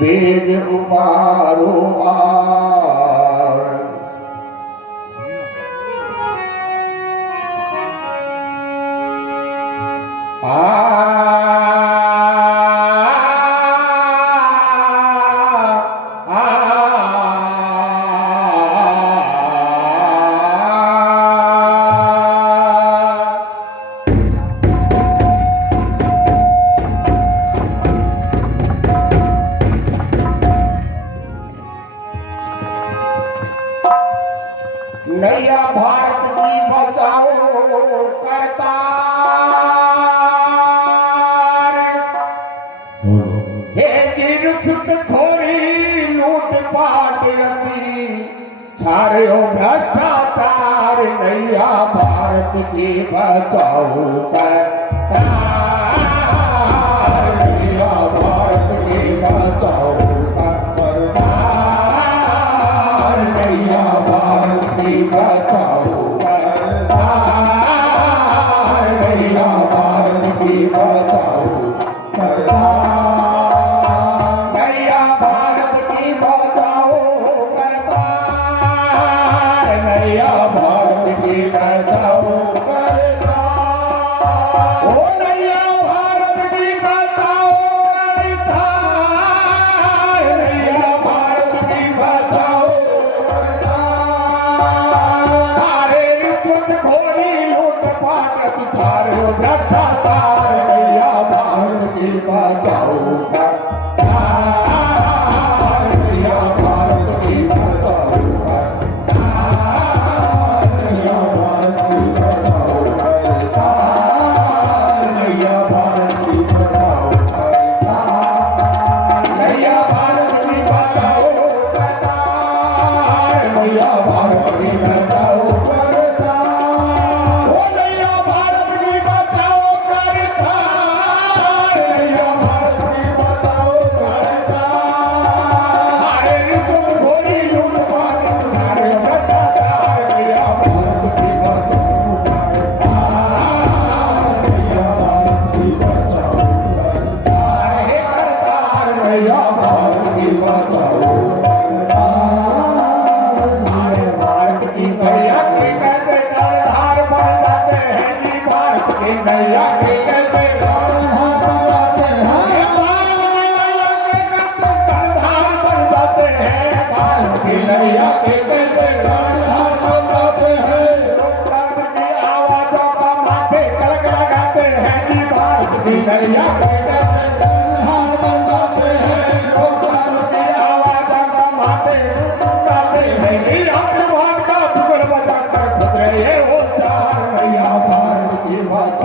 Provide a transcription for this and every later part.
वेद उपारो are नैया भारत की बचाओ करतार हे गिरफ्त थोड़ी लूट पाट अति छाड़ो भ्रष्टाचार नैया भारत की बचाओ करतार नैया भारत की बचाओ करतार नैया भारत की बचाओ करतार नैया भारत की बचाओ करतार नैया भारत की बचाओ करतार नैया भारत की बचाओ करतार ओ नैया भारत की बचाओ करतार नैया भारत की बचाओ भ्रष्टाचार नैया भारत की बचाओ करतार नैया भारत की बचाओ करतार नैया भारत की बचाओ करतार नैया भारत की बचाओ करतार नैया भारत की बचाओ करतार नैया भारत की बचाओ नैया के कहते कर्णधार बन जाते हैं भारत की नैया के कहते कर्णधार बन जाते हैं लोकतंत्र की आवाजों का माथे कलक लगाते हैं कि भारत की नैया के कहते कर्णधार बन जाते हैं लोकतंत्र की आवाजों का माथे उठाते हैं कि आतंकवाद का टुकड़ बजाकर खुद रहे वो चार नैया भारत की बात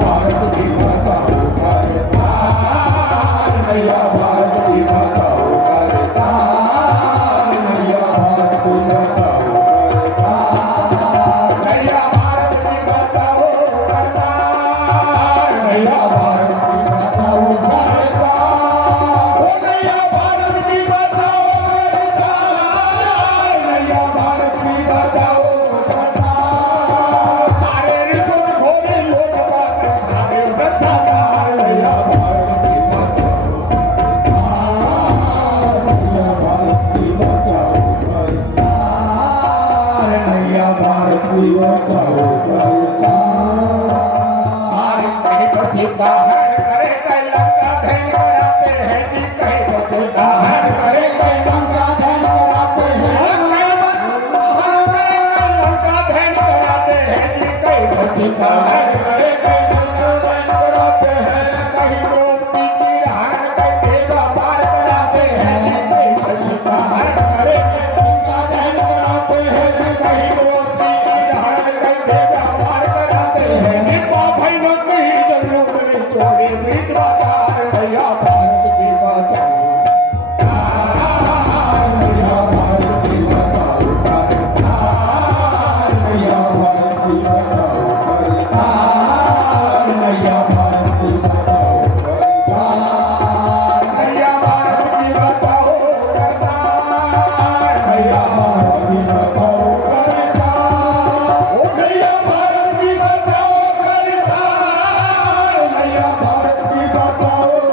भारत की बचाओ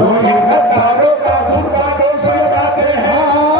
जो इन गद्दारों का झूठा दोष लगाते हैं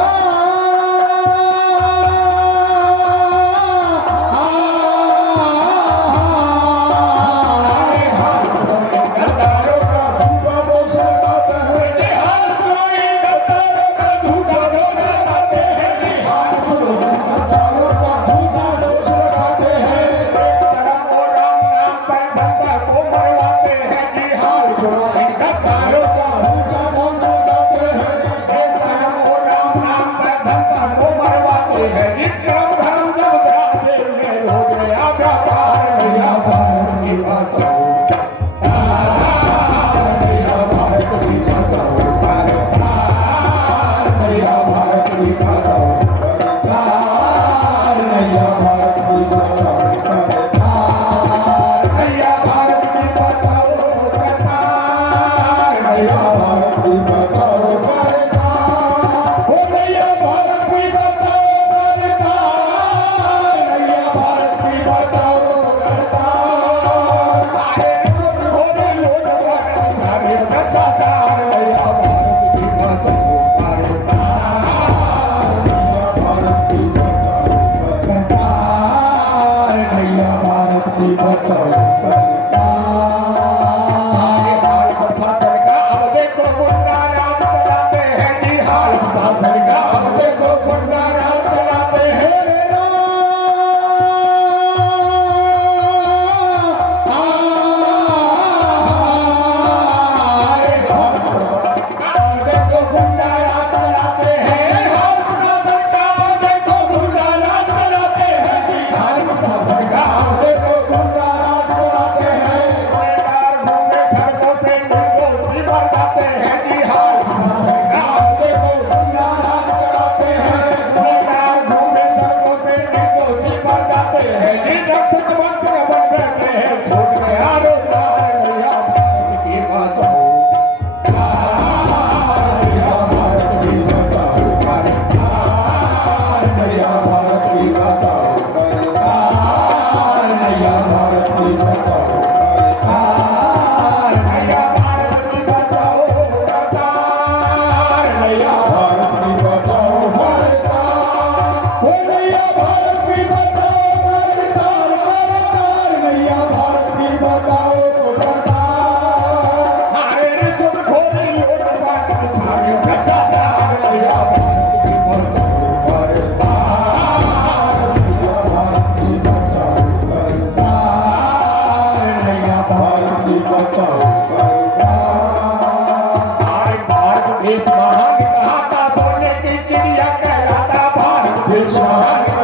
देश महान